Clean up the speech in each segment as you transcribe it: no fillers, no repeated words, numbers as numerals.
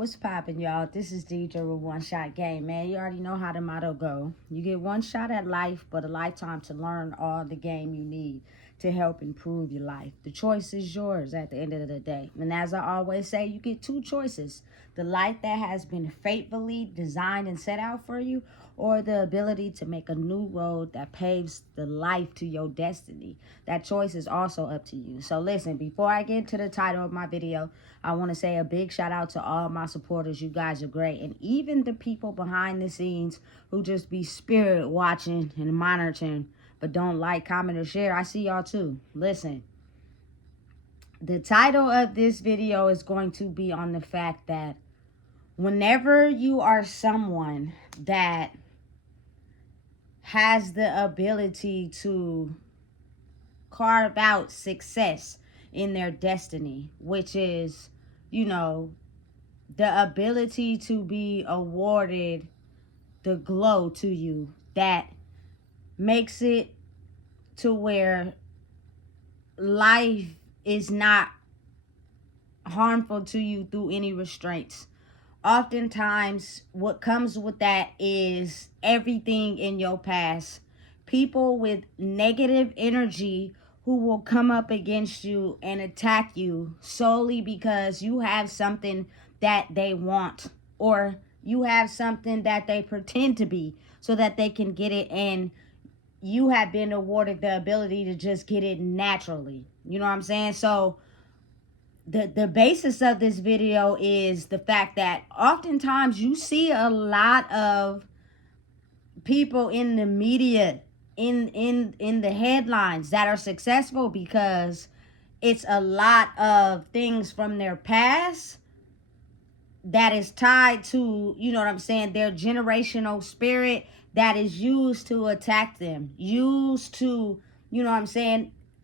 What's poppin', y'all? This is DJ with One Shot Game, man. You already know how the motto go. You get one shot at life, but a lifetime to learn all the game you need to help improve your life. The choice is yours at the end of the day. And as I always say, you get two choices. The life that has been faithfully designed and set out for you, or the ability to make a new road that paves the life to your destiny. That choice is also up to you. So listen, before I get to the title of my video, I want to say a big shout out to all my supporters. You guys are great. And even the people behind the scenes who just be spirit watching and monitoring, but don't like, comment, or share. I see y'all too. Listen, the title of this video is going to be on the fact that whenever you are someone that has the ability to carve out success in their destiny, which is, the ability to be awarded the glow to you that makes it to where life is not harmful to you through any restraints. Oftentimes, what comes with that is everything in your past. People with negative energy who will come up against you and attack you solely because you have something that they want, or you have something that they pretend to be so that they can get it, and you have been awarded the ability to just get it naturally. You know what I'm saying? So the basis of this video is the fact that oftentimes you see a lot of people in the media, in the headlines, that are successful because it's a lot of things from their past that is tied to, their generational spirit that is used to attack them, used to,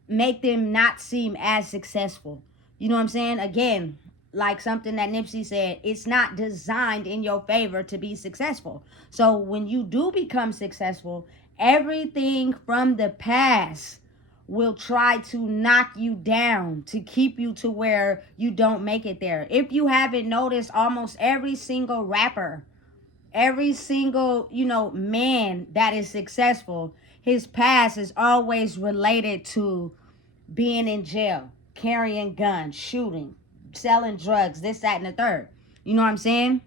make them not seem as successful. You know what I'm saying? Again, like something that Nipsey said, it's not designed in your favor to be successful. So when you do become successful, everything from the past will try to knock you down to keep you to where you don't make it there. If you haven't noticed, almost every single rapper, every single, man that is successful, his past is always related to being in jail, carrying guns, shooting, selling drugs, this, that, and the third. You know what I'm saying?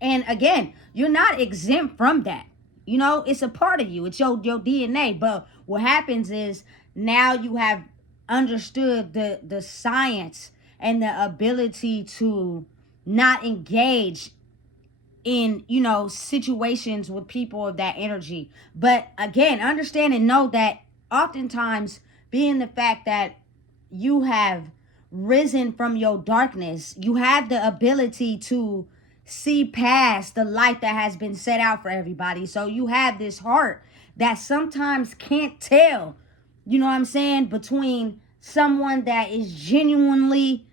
And again, you're not exempt from that. It's a part of you. It's your DNA. But what happens is now you have understood the science and the ability to not engage in, situations with people of that energy. But again, understand and know that oftentimes, being the fact that you have risen from your darkness, you have the ability to see past the light that has been set out for everybody. So you have this heart that sometimes can't tell, between someone that is genuinely,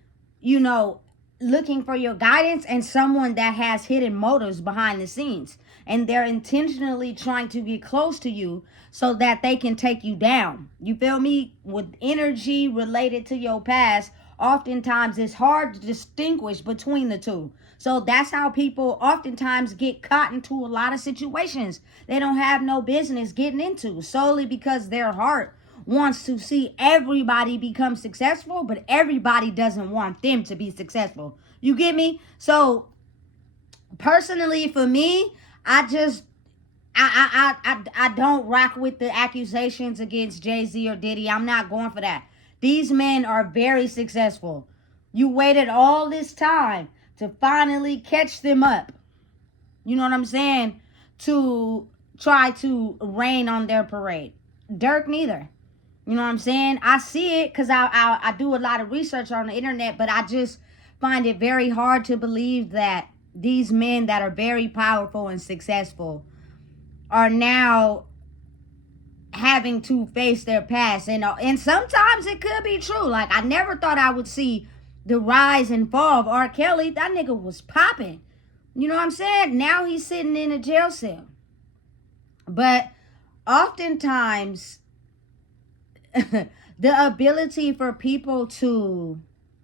looking for your guidance and someone that has hidden motives behind the scenes. And they're intentionally trying to get close to you so that they can take you down. You feel me? With energy related to your past, oftentimes it's hard to distinguish between the two. So that's how people oftentimes get caught into a lot of situations they don't have no business getting into, solely because their heart wants to see everybody become successful, but everybody doesn't want them to be successful. You get me? So personally, for me, I don't rock with the accusations against Jay-Z or Diddy. I'm not going for that. These men are very successful. You waited all this time to finally catch them up. You know what I'm saying? To try to rain on their parade. Dirk neither. You know what I'm saying? I see it because I do a lot of research on the internet, but I just find it very hard to believe that these men that are very powerful and successful are now having to face their past. And sometimes it could be true. Like, I never thought I would see the rise and fall of R. Kelly. That nigga was popping. You know what I'm saying? Now he's sitting in a jail cell. But oftentimes, the ability for people to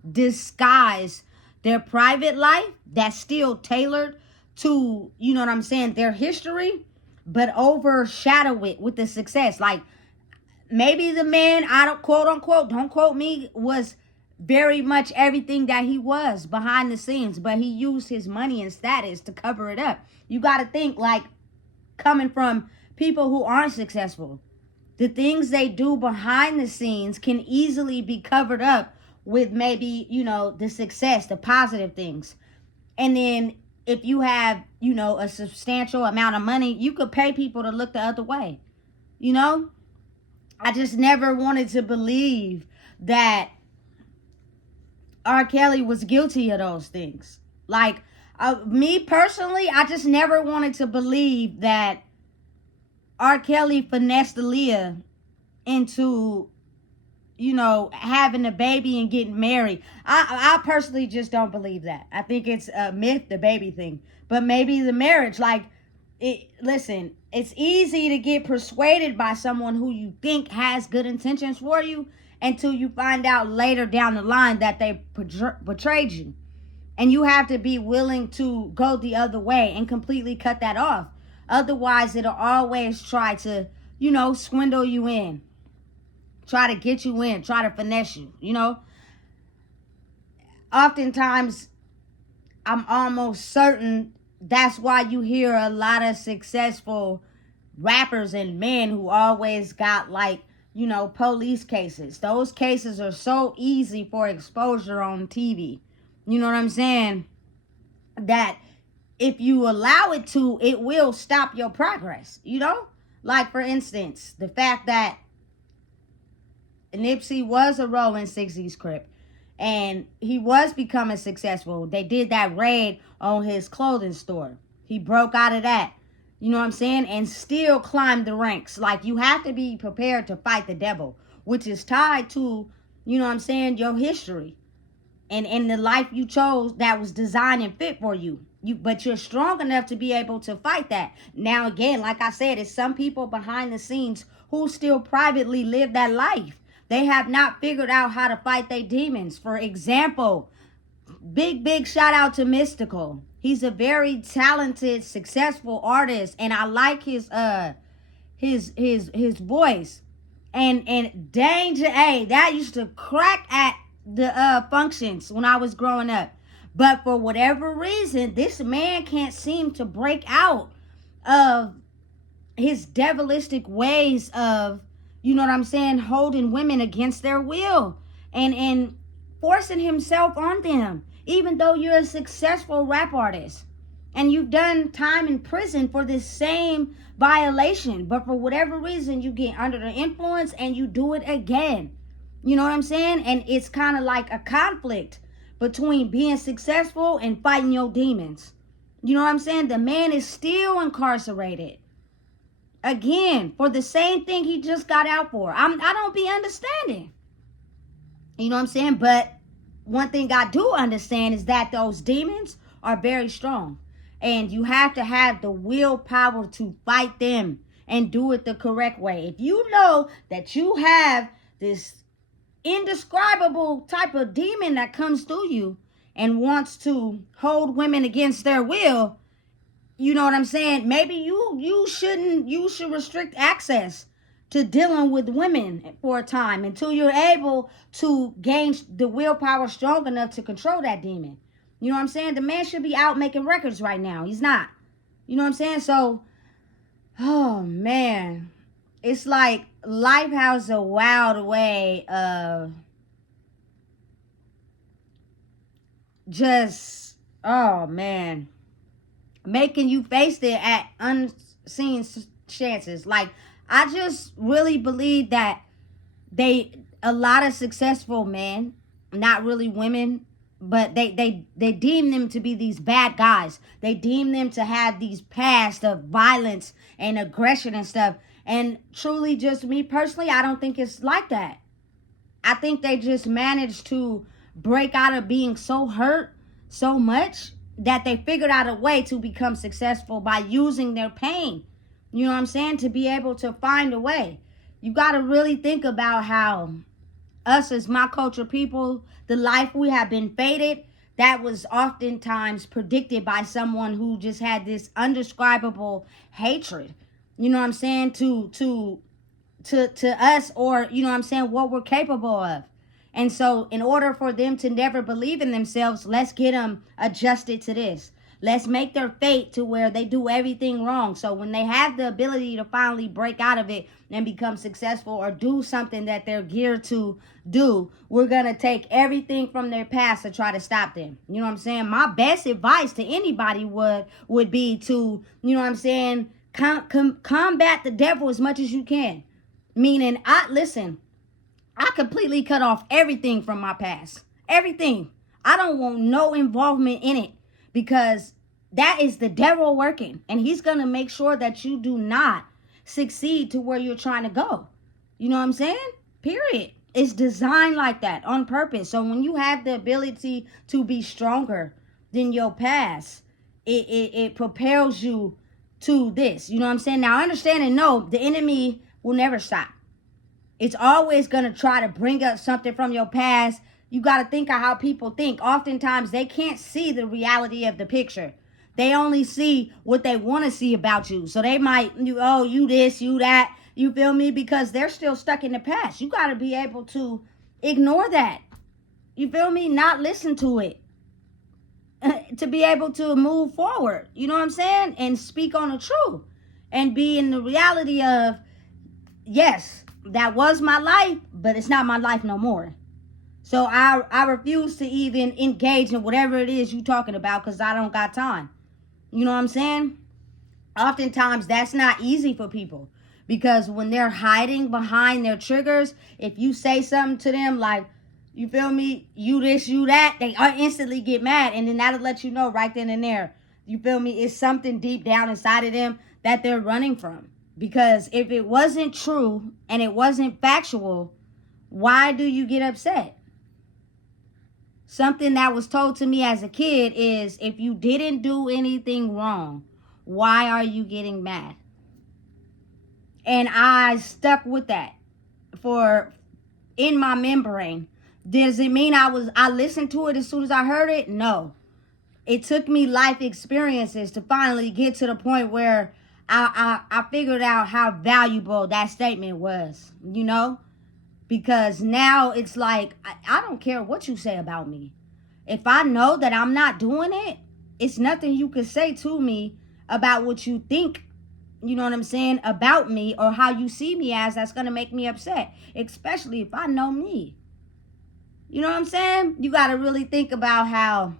disguise their private life that's still tailored to, you know what I'm saying, their history, but overshadow it with the success. Like, maybe the man, I don't, quote unquote, don't quote me, was very much everything that he was behind the scenes, but he used his money and status to cover it up. You got to think, like, coming from people who aren't successful, the things they do behind the scenes can easily be covered up with maybe, you know, the success, the positive things. And then if you have, you know, a substantial amount of money, you could pay people to look the other way. You know, I just never wanted to believe that R. Kelly was guilty of those things. Like, me personally, I just never wanted to believe that R. Kelly finessed Aaliyah into, you know, having a baby and getting married. I personally just don't believe that. I think it's a myth, the baby thing. But maybe the marriage, like, listen, it's easy to get persuaded by someone who you think has good intentions for you until you find out later down the line that they betrayed you. And you have to be willing to go the other way and completely cut that off. Otherwise, it'll always try to, you know, swindle you in. Try to get you in. Try to finesse you, you know. Oftentimes, I'm almost certain that's why you hear a lot of successful rappers and men who always got, like, you know, police cases. Those cases are so easy for exposure on TV. You know what I'm saying? That if you allow it to, it will stop your progress, you know? Like, for instance, the fact that Nipsey was a Rolling 60s Crip and he was becoming successful. They did that raid on his clothing store. He broke out of that, you know what I'm saying? And still climbed the ranks. Like, you have to be prepared to fight the devil, which is tied to, you know what I'm saying, your history. And the life you chose that was designed and fit for you. But you're strong enough to be able to fight that. Now, again, like I said, it's some people behind the scenes who still privately live that life. They have not figured out how to fight their demons. For example, big shout out to Mystical. He's a very talented, successful artist, and I like his voice. And Danger A, that used to crack at the functions when I was growing up. But for whatever reason, this man can't seem to break out of his devilistic ways of, you know what I'm saying, holding women against their will and forcing himself on them, even though you're a successful rap artist and you've done time in prison for this same violation. But for whatever reason, you get under the influence and you do it again. You know what I'm saying? And it's kind of like a conflict between being successful and fighting your demons. You know what I'm saying? The man is still incarcerated. Again, for the same thing he just got out for. I don't be understanding. You know what I'm saying? But one thing I do understand is that those demons are very strong. And you have to have the willpower to fight them and do it the correct way. If you know that you have this indescribable type of demon that comes through you and wants to hold women against their will, you know what I'm saying? Maybe you should restrict access to dealing with women for a time until you're able to gain the willpower strong enough to control that demon. You know what I'm saying? The man should be out making records right now. He's not. You know what I'm saying? So, oh man, it's like life has a wild way of just, oh man, making you face it at unseen chances. Like, I just really believe that a lot of successful men, not really women, but they deem them to be these bad guys. They deem them to have these past of violence and aggression and stuff. And truly, just me personally, I don't think it's like that. I think they just managed to break out of being so hurt so much that they figured out a way to become successful by using their pain. You know what I'm saying? To be able to find a way. You got to really think about how us as my culture people, the life we have been fated that was oftentimes predicted by someone who just had this undescribable hatred, you know what I'm saying, to us, or you know what I'm saying, what we're capable of. And so in order for them to never believe in themselves, let's get them adjusted to this. Let's make their fate to where they do everything wrong. So when they have the ability to finally break out of it and become successful or do something that they're geared to do, we're going to take everything from their past to try to stop them. You know what I'm saying? My best advice to anybody would be to, you know what I'm saying, combat the devil as much as you can. Meaning, I completely cut off everything from my past. Everything. I don't want no involvement in it, because that is the devil working. And he's going to make sure that you do not succeed to where you're trying to go. You know what I'm saying? Period. It's designed like that on purpose. So when you have the ability to be stronger than your past, it propels you to this. You know what I'm saying? Now, understand and know the enemy will never stop. It's always going to try to bring up something from your past. You got to think of how people think. Oftentimes, they can't see the reality of the picture. They only see what they want to see about you. So they might, you this, you that. You feel me? Because they're still stuck in the past. You got to be able to ignore that. You feel me? Not listen to it. To be able to move forward. You know what I'm saying? And speak on the truth. And be in the reality of, yes, that was my life, but it's not my life no more. So I refuse to even engage in whatever it is you talking about, because I don't got time. You know what I'm saying? Oftentimes that's not easy for people, because when they're hiding behind their triggers, if you say something to them like, you feel me, you this, you that, they instantly get mad, and then that'll let you know right then and there. You feel me? It's something deep down inside of them that they're running from. Because if it wasn't true and it wasn't factual, why do you get upset? Something that was told to me as a kid is, if you didn't do anything wrong, why are you getting mad? And I stuck with that for in my membrane. Does it mean I listened to it as soon as I heard it? No. It took me life experiences to finally get to the point where I figured out how valuable that statement was, you know? Because now it's like, I don't care what you say about me. If I know that I'm not doing it, it's nothing you can say to me about what you think, you know what I'm saying, about me, or how you see me as, that's going to make me upset. Especially if I know me. You know what I'm saying? You got to really think about how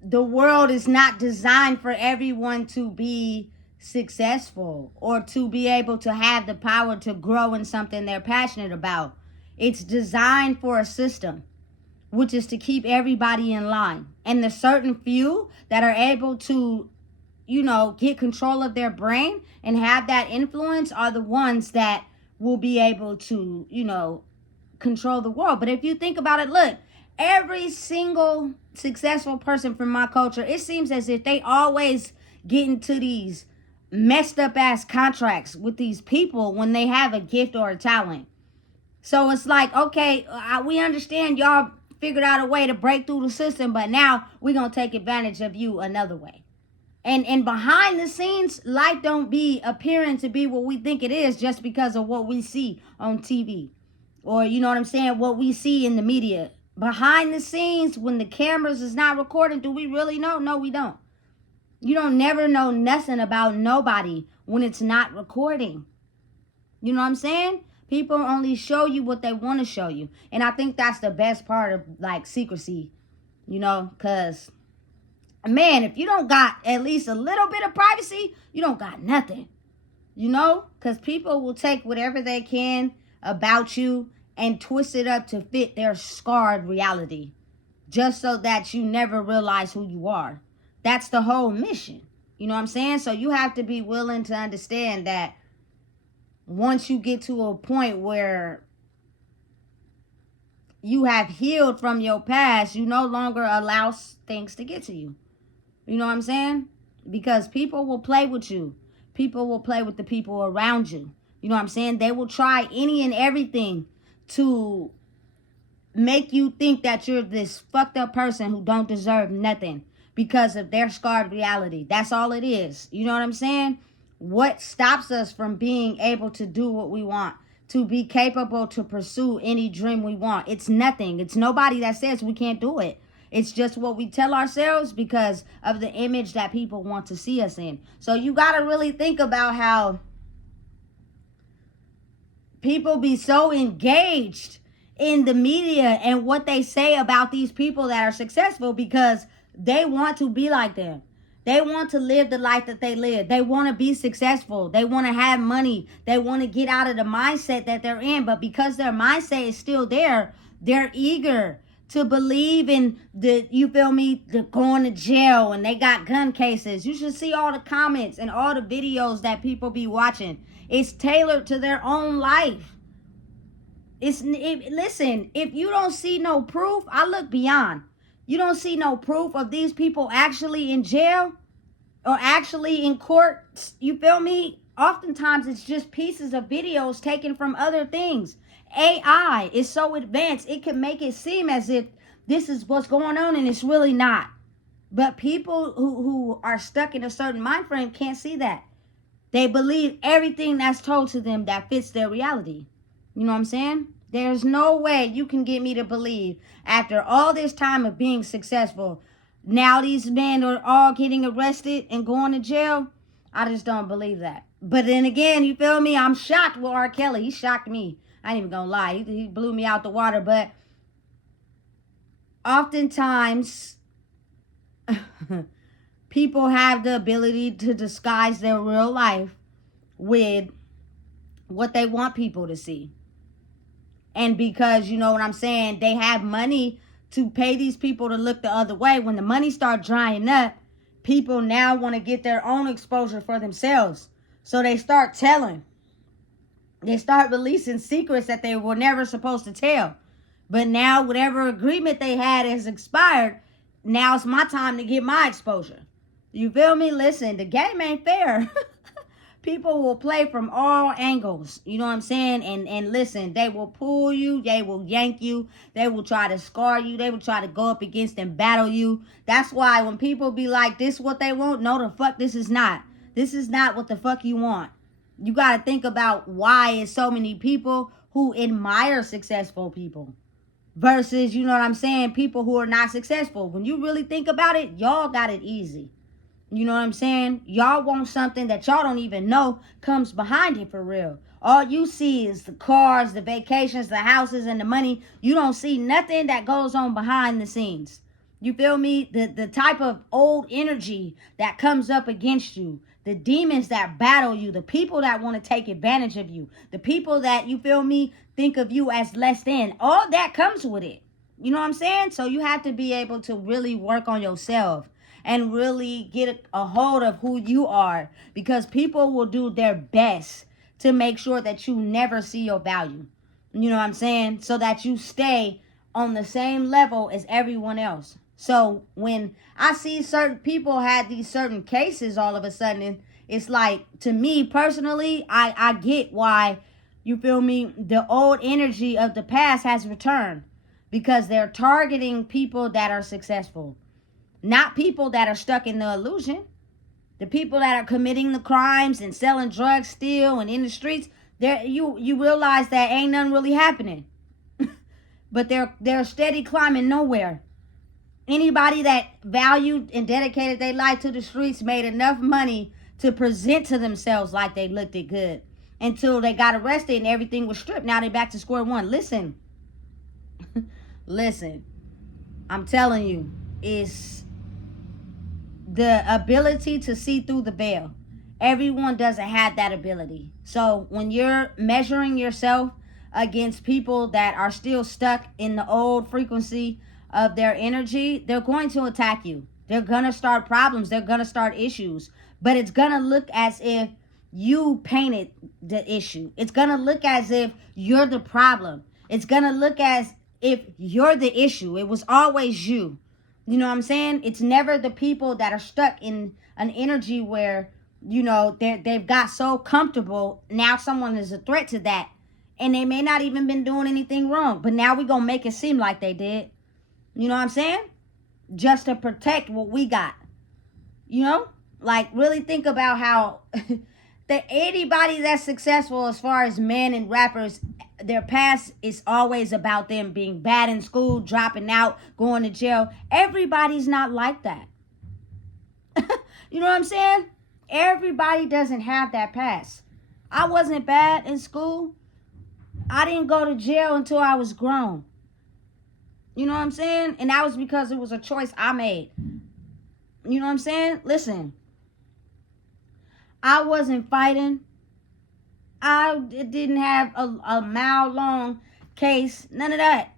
the world is not designed for everyone to be successful or to be able to have the power to grow in something they're passionate about. It's designed for a system, which is to keep everybody in line. And the certain few that are able to, get control of their brain and have that influence are the ones that will be able to, control the world. But if you think about it, look, every single successful person from my culture, it seems as if they always get into these messed up ass contracts with these people when they have a gift or a talent. So it's like, okay, we understand y'all figured out a way to break through the system, but now we're going to take advantage of you another way. And behind the scenes, life don't be appearing to be what we think it is just because of what we see on TV. Or, you know what I'm saying, what we see in the media. Behind the scenes, when the cameras is not recording, do we really know? No, we don't. You don't never know nothing about nobody when it's not recording. You know what I'm saying? People only show you what they want to show you. And I think that's the best part of, like, secrecy. Because, man, if you don't got at least a little bit of privacy, you don't got nothing. Because people will take whatever they can about you and twist it up to fit their scarred reality, just so that you never realize who you are. That's the whole mission. You know what I'm saying? So you have to be willing to understand that once you get to a point where you have healed from your past, you no longer allow things to get to you. You know what I'm saying? Because people will play with you. People will play with the people around you. You know what I'm saying? They will try any and everything to make you think that you're this fucked up person who don't deserve nothing because of their scarred reality. That's all it is. You know what I'm saying? What stops us from being able to do what we want, to be capable to pursue any dream we want? It's nothing. It's nobody that says we can't do it. It's just what we tell ourselves because of the image that people want to see us in. So you got to really think about how people be so engaged in the media and what they say about these people that are successful because they want to be like them. They want to live the life that they live. They want to be successful. They want to have money. They want to get out of the mindset that they're in. But because their mindset is still there, they're eager to believe in the, you feel me, the going to jail, and they got gun cases. You should see all the comments and all the videos that people be watching. It's tailored to their own life. Listen, if you don't see no proof, I look beyond. You don't see no proof of these people actually in jail or actually in court. You feel me? Oftentimes it's just pieces of videos taken from other things. AI is so advanced, it can make it seem as if this is what's going on and it's really not. But people who are stuck in a certain mind frame can't see that. They believe everything that's told to them that fits their reality. You know what I'm saying? There's no way you can get me to believe after all this time of being successful, now these men are all getting arrested and going to jail. I just don't believe that. But then again, you feel me? I'm shocked with R. Kelly. He shocked me. I ain't even gonna lie. He blew me out the water. But oftentimes, people have the ability to disguise their real life with what they want people to see. And because, you know what I'm saying, they have money to pay these people to look the other way. When the money starts drying up, people now want to get their own exposure for themselves. So they start telling. They start releasing secrets that they were never supposed to tell. But now whatever agreement they had has expired. Now it's my time to get my exposure. You feel me? Listen, the game ain't fair. People will play from all angles. You know what I'm saying? And listen, they will pull you. They will yank you. They will try to scar you. They will try to go up against and battle you. That's why when people be like, this is what they want. No, the fuck, this is not. This is not what the fuck you want. You got to think about why is so many people who admire successful people versus, you know what I'm saying, people who are not successful. When you really think about it, y'all got it easy. You know what I'm saying? Y'all want something that y'all don't even know comes behind it for real. All you see is the cars, the vacations, the houses, and the money. You don't see nothing that goes on behind the scenes. You feel me? The type of old energy that comes up against you. The demons that battle you. The people that want to take advantage of you. The people that, you feel me, think of you as less than. All that comes with it. You know what I'm saying? So you have to be able to really work on yourself and really get a hold of who you are, because people will do their best to make sure that you never see your value. You know what I'm saying? So that you stay on the same level as everyone else. So when I see certain people had these certain cases all of a sudden, it's like, to me personally, I get why, you feel me, the old energy of the past has returned, because they're targeting people that are successful. Not people that are stuck in the illusion. The people that are committing the crimes and selling drugs still and in the streets, you realize that ain't nothing really happening. But they're steady climbing nowhere. Anybody that valued and dedicated their life to the streets made enough money to present to themselves like they looked it good until they got arrested and everything was stripped. Now they back to square one. Listen. Listen. I'm telling you, it's the ability to see through the veil. Everyone doesn't have that ability. So when you're measuring yourself against people that are still stuck in the old frequency of their energy, they're going to attack you. They're going to start problems. They're going to start issues. But it's going to look as if you painted the issue. It's going to look as if you're the problem. It's going to look as if you're the issue. It was always you. You know what I'm saying? It's never the people that are stuck in an energy where, you know, they've got so comfortable. Now someone is a threat to that. And they may not even been doing anything wrong. But now we gonna make it seem like they did. You know what I'm saying? Just to protect what we got. You know? Like, really think about how that anybody that's successful as far as men and rappers, their past is always about them being bad in school, dropping out, going to jail. Everybody's not like that. You know what I'm saying? Everybody doesn't have that past. I wasn't bad in school. I didn't go to jail until I was grown. You know what I'm saying? And that was because it was a choice I made. You know what I'm saying? Listen, I wasn't fighting. I didn't have a mile-long case. None of that.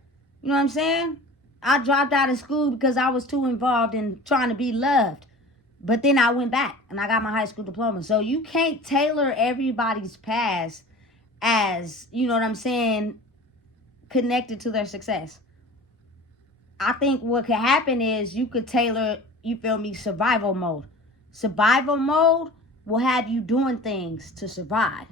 You know what I'm saying? I dropped out of school because I was too involved in trying to be loved. But then I went back and I got my high school diploma. So you can't tailor everybody's past as, you know what I'm saying, connected to their success. I think what could happen is you could tailor, you feel me, survival mode. Survival mode will have you doing things to survive.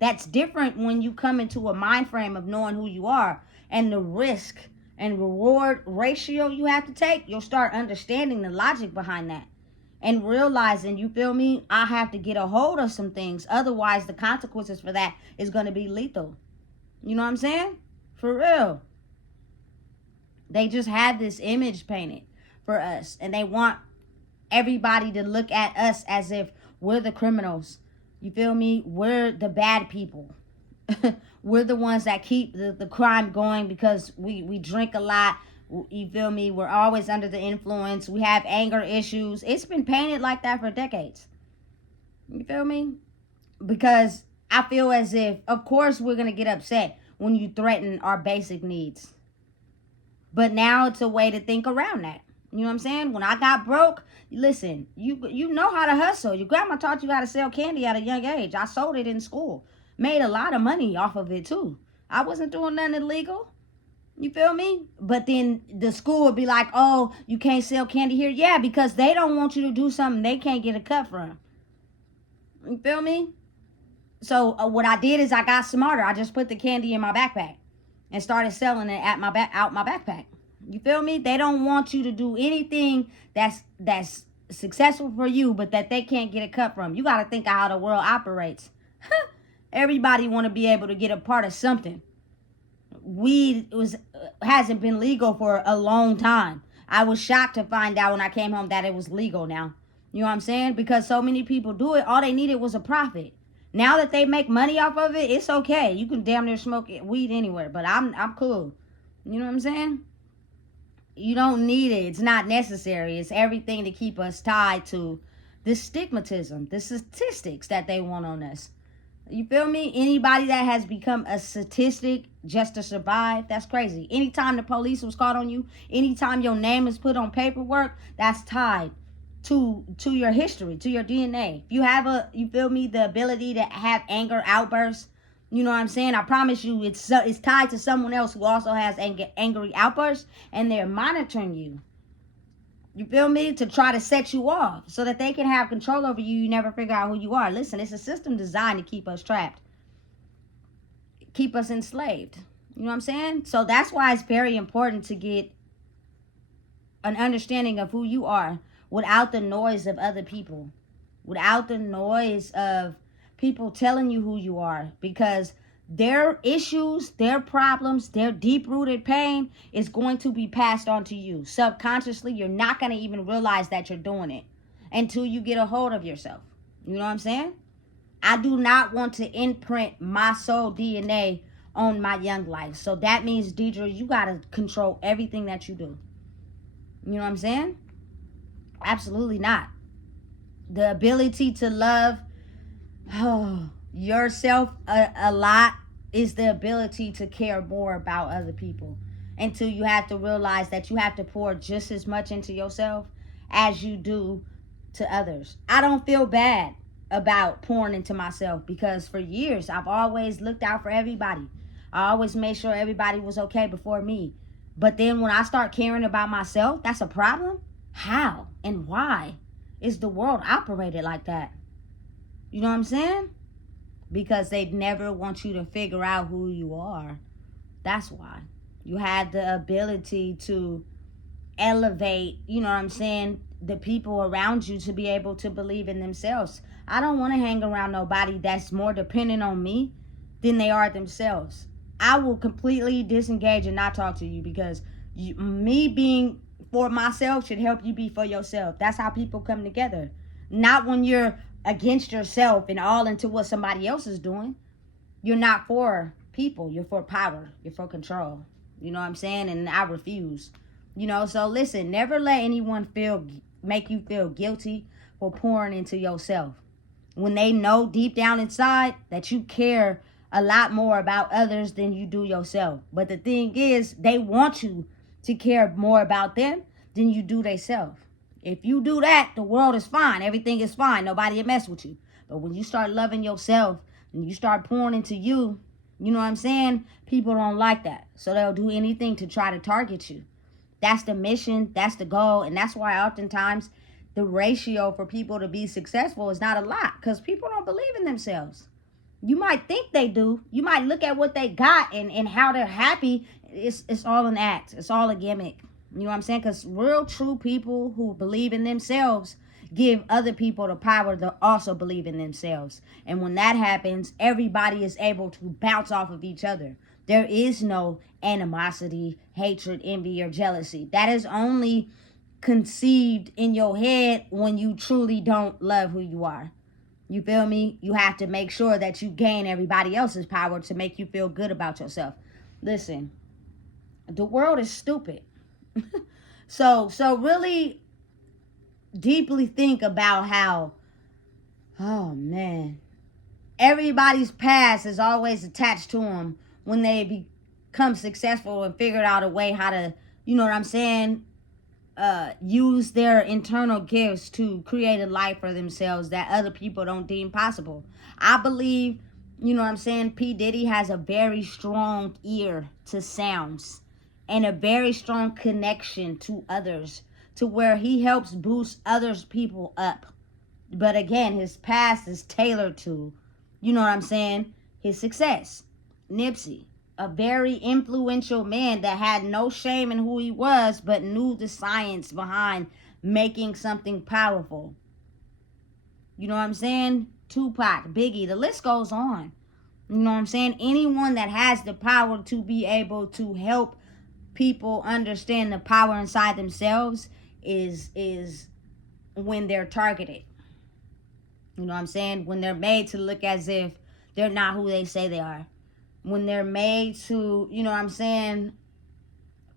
That's different when you come into a mind frame of knowing who you are and the risk and reward ratio you have to take. You'll start understanding the logic behind that and realizing, you feel me, I have to get a hold of some things. Otherwise, the consequences for that is going to be lethal. You know what I'm saying? For real. They just have this image painted for us, and they want everybody to look at us as if we're the criminals. You feel me? We're the bad people. We're the ones that keep the crime going because we drink a lot. You feel me? We're always under the influence. We have anger issues. It's been painted like that for decades. You feel me? Because I feel as if, of course, we're going to get upset when you threaten our basic needs. But now it's a way to think around that. You know what I'm saying? When I got broke, listen, you know how to hustle. Your grandma taught you how to sell candy at a young age. I sold it in school. Made a lot of money off of it too. I wasn't doing nothing illegal. You feel me? But then the school would be like, oh, you can't sell candy here. Yeah, because they don't want you to do something they can't get a cut from. You feel me? So what I did is I got smarter. I just put the candy in my backpack and started selling it out my backpack. You feel me? They don't want you to do anything that's successful for you, but that they can't get a cut from. You got to think of how the world operates. Everybody want to be able to get a part of something. Weed hasn't been legal for a long time. I was shocked to find out when I came home that it was legal now. You know what I'm saying? Because so many people do it. All they needed was a profit. Now that they make money off of it, it's okay. You can damn near smoke weed anywhere, but I'm cool. You know what I'm saying? You don't need it. It's not necessary. It's everything to keep us tied to this stigmatism, the statistics that they want on us. You feel me? Anybody that has become a statistic just to survive, that's crazy. Anytime the police was caught on you, anytime your name is put on paperwork, that's tied to your history, to your DNA. If you have you feel me, the ability to have anger outbursts, you know what I'm saying? I promise you it's tied to someone else who also has angry outbursts, and they're monitoring you. You feel me? To try to set you off so that they can have control over you. You never figure out who you are. Listen, it's a system designed to keep us trapped, keep us enslaved. You know what I'm saying? So that's why it's very important to get an understanding of who you are without the noise of other people, without the noise of people telling you who you are, because their issues, their problems, their deep-rooted pain is going to be passed on to you. Subconsciously, you're not going to even realize that you're doing it until you get a hold of yourself. You know what I'm saying? I do not want to imprint my soul DNA on my young life. So that means, Deidre, you got to control everything that you do. You know what I'm saying? Absolutely not. The ability to love yourself a lot is the ability to care more about other people, until you have to realize that you have to pour just as much into yourself as you do to others. I don't feel bad about pouring into myself because for years I've always looked out for everybody. I always made sure everybody was okay before me. But then when I start caring about myself, that's a problem. How and why is the world operated like that? You know what I'm saying? because they never want you to figure out who you are. That's why. You have the ability to elevate, you know what I'm saying, the people around you to be able to believe in themselves. I don't want to hang around nobody that's more dependent on me than they are themselves. I will completely disengage and not talk to you because me being for myself should help you be for yourself. That's how people come together. Not when you're against yourself and all into what somebody else is doing. You're not for people. You're for power. You're for control. You know what I'm saying? And I refuse. You know, so listen, never let anyone make you feel guilty for pouring into yourself. When they know deep down inside that you care a lot more about others than you do yourself. But the thing is, they want you to care more about them than you do themselves. If you do that, the world is fine. Everything is fine. Nobody will mess with you. But when you start loving yourself and you start pouring into you, you know what I'm saying? People don't like that. So they'll do anything to try to target you. That's the mission. That's the goal. And that's why oftentimes the ratio for people to be successful is not a lot, because people don't believe in themselves. You might think they do. You might look at what they got and how they're happy. It's all an act. It's all a gimmick. You know what I'm saying? Because real, true people who believe in themselves give other people the power to also believe in themselves. And when that happens, everybody is able to bounce off of each other. There is no animosity, hatred, envy, or jealousy. That is only conceived in your head when you truly don't love who you are. You feel me? You have to make sure that you gain everybody else's power to make you feel good about yourself. Listen, the world is stupid. So really deeply think about how, oh man, everybody's past is always attached to them when they become successful and figured out a way how to, you know what I'm saying, use their internal gifts to create a life for themselves that other people don't deem possible. I believe, you know what I'm saying, P. Diddy has a very strong ear to sounds and a very strong connection to others, to where he helps boost others people up. But again, his past is tailored to, you know what I'm saying, his success. Nipsey, a very influential man that had no shame in who he was, but knew the science behind making something powerful. You know what I'm saying? Tupac, Biggie, the list goes on. You know what I'm saying? Anyone that has the power to be able to help people understand the power inside themselves is when they're targeted. You know what I'm saying? When they're made to look as if they're not who they say they are. When they're made to, you know what I'm saying,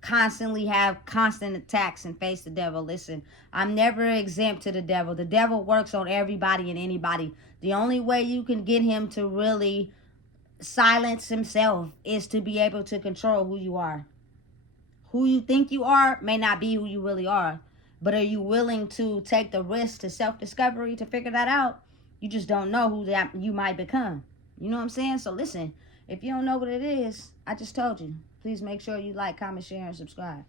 constantly have constant attacks and face the devil. Listen, I'm never exempt to the devil. The devil works on everybody and anybody. The only way you can get him to really silence himself is to be able to control who you are. Who you think you are may not be who you really are. But are you willing to take the risk to self-discovery to figure that out? You just don't know who that you might become. You know what I'm saying? So listen, if you don't know what it is, I just told you. Please make sure you like, comment, share, and subscribe.